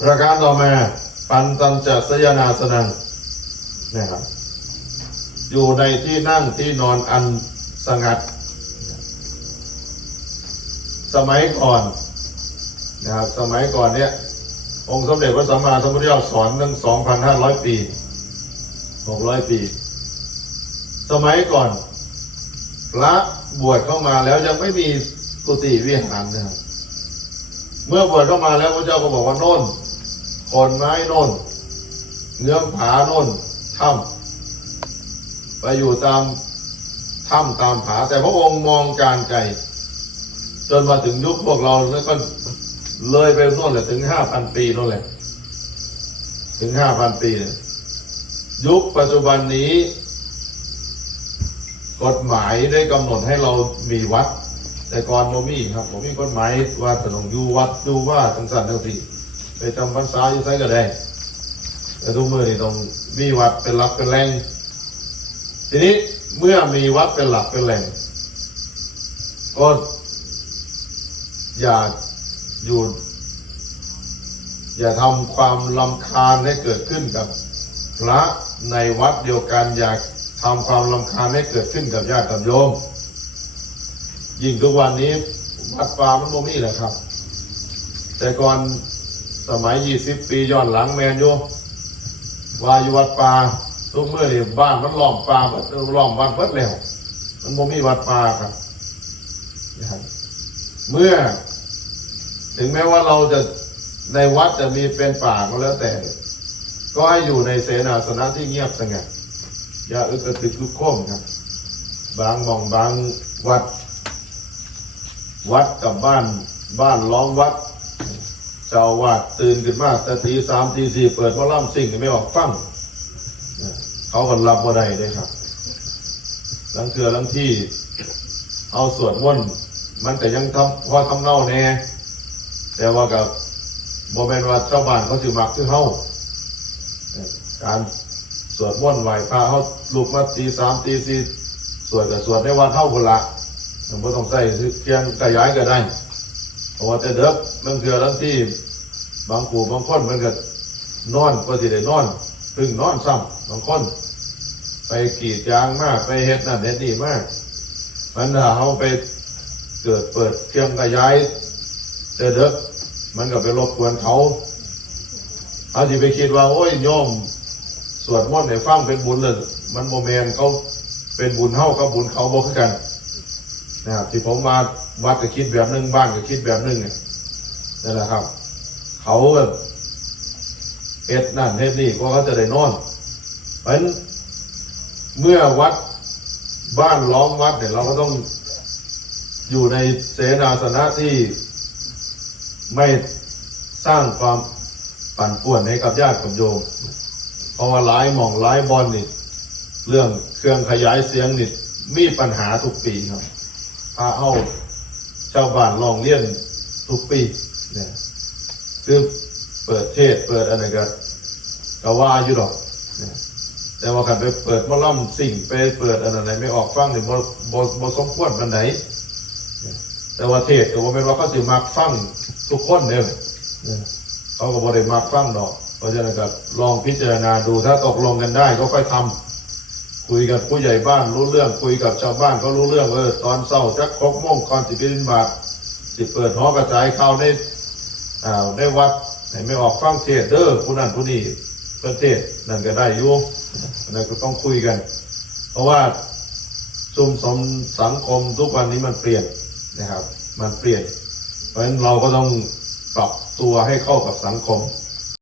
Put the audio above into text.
ประการต่อมาปันตันจัสยนาสนังนะครับอยู่ในที่นั่งที่นอนอันสงัด สมัยก่อนนะครับสมัยก่อนเนี่ยองค์สมเด็จพระสัมมาสัมพุทธเจ้าสอนตั้ง2,500ปี600ปี สมัยก่อน พระบวชเข้ามาแล้วยังไม่มีกุฏิวิหารนะครับเมื่อบวชเข้ามาแล้วพระเจ้าก็บอกว่าโน่น คนไม้น่นเงื้อผาโน่นถ้ำไปอยู่ตามถ้ำตามผา แต่พระองค์มองการไกลจนมาถึงยุคพวกเราแล้วก็เลยไปน่นแหละถึงห้าพันปีโน่นแหละ ถึงห้าพันปี ยุคปัจจุบันนี้ กฎหมายได้กำหนดให้เรามีวัด แต่ก่อนโมมี่ครับผมมีกฎหมายว่าจะต้องอยู่วัดอยู่ว่าทั้งสันทั้งสี่ ไปจำพรรษาอยู่ไสก็ได้ แต่ทุกมือนี่ต้องมีวัดเป็นหลักเป็นแหล่งทีนี้เมื่อมีวัดเป็นหลักเป็นแหล่งก็อย่าอยู่ อย่าทำความลำคาญให้เกิดขึ้นกับ พระในวัดเดียวกันอย่าทำความลำคาญให้เกิดขึ้นกับญาติกับโยม ยิ่งทุกวันนี้วัดป่ามันโมมี่แหละครับ แต่ก่อน สมัยยี่สิบปีย้อนหลังแมนโยว่าอยู่วัดป่าทุกเมื่อนี่บ้านมันล้อมป่าเบิดล้อมวัดเบิดแล้ว มันโมมีวัดป่าครับเมื่อ ถึงแม้ว่าเราจะในวัดจะมีเป็นป่าก็แล้วแต่ ก็ให้อยู่ในเสนาสนะที่เงียบสงัดอย่าอึกกระตึกลุกโค้มครับ บางมองบางวัด วัดกับบ้านบ้านล้อมวัด เจ้าวัดตื่นขึ้นมาแต่ตีสามตีสี่เปิดว่าล่ำสิ่งไม่ออกฟังเขาก็รับบ่ได้เลยครับลังเทือลังที่ เอาสวดมนต์มันแต่ยังทำพอทำเน่าแน่แต่ว่ากับโมเมนว่าเจ้าบ้านเขาถือมักคือเฮาเอ่อการสวดมนต์ไหว้พระเขาลุกมาตีสามตีสี่สวดกับสวดในวันเท่าคนละมันไม่ต้องใส่เพียงขยายก็ได้ เพราะว่าแต่เด็กเรื่องเทือเรื่องที่บางปู่บางคนมันก็นอนก็สิได้นอนเพึ่งนอนซ้ำบางคน ไปกีดยางมากไปเฮ็ดนั่นเฮ็ดนี่มากมันถ้าเขาไปเกิดเปิดเครื่องขยายเจอเด็กมันก็ไปรบกวนเขาเขาที่ไปคิดว่า โอ้ยโยมสวดมนต์ในฟังเป็นบุญเลยมันโมเมนเขาเป็นบุญเฮากับบุญเขาบ่คือกันนะครับที่ผมมา วัดก็คิดแบบหนึงบ้านก็คิดแบบหนึงเนี่ยนั่นแหละครับ เขาแบบเอ็ดนั่นเฮ็ดนี่ก็เขาจะได้นอน เพราะฉะนั้นเมื่อวัดบ้านล้อมวัดเนี่ยเราก็ต้องอยู่ในเสนาสนะที่ไม่สร้างความปั่นป่วนให้กับญาติกับโยมเพราะว่าหลายหม่องหลายบอลนี่เรื่องเครื่องขยายเสียงนี่มีปัญหาทุกปีครับพาเอา ชาวบ้านลองเลี้ยนทุกปีเนี่ยคือเปิดเทศเปิดอะไรกันก็ว่าอยู่หรอกแต่ว่าขันไปเปิดมอล่ำสิ่งไปเปิดอันไหนไม่ออกฟังเนี่ยบ่บ่บ่สมควรมันไหนแต่ว่าเทศก็บ่เป็นว่าเขาสิมักฟังทุกคนเนี่ยเขาก็บ่ได้มักฟังดอกเพราะฉะนั้นก็ลองพิจารณาดูถ้าตกลงกันได้ก็ค่อยทำ คุยกับผู้ใหญ่บ้านรู้เรื่อง คุยกับชาวบ้านก็รู้เรื่องเออตอนเศร้าจักครบโมงก่อนสิบินบาทสิเปิดหอกระจายเข่าในอ่าในวัดให้ไม่ออกฟังเทศเด้อผู้นั้นผู้นี้ประเทศนั่นก็ได้อยู่อันนั้นก็ต้องคุยกัน เพราะว่าชุมสมสังคมทุกวันนี้มันเปลี่ยนนะครับ มันเปลี่ยน เพราะฉะนั้นเราก็ต้องปรับตัวให้เข้ากับสังคม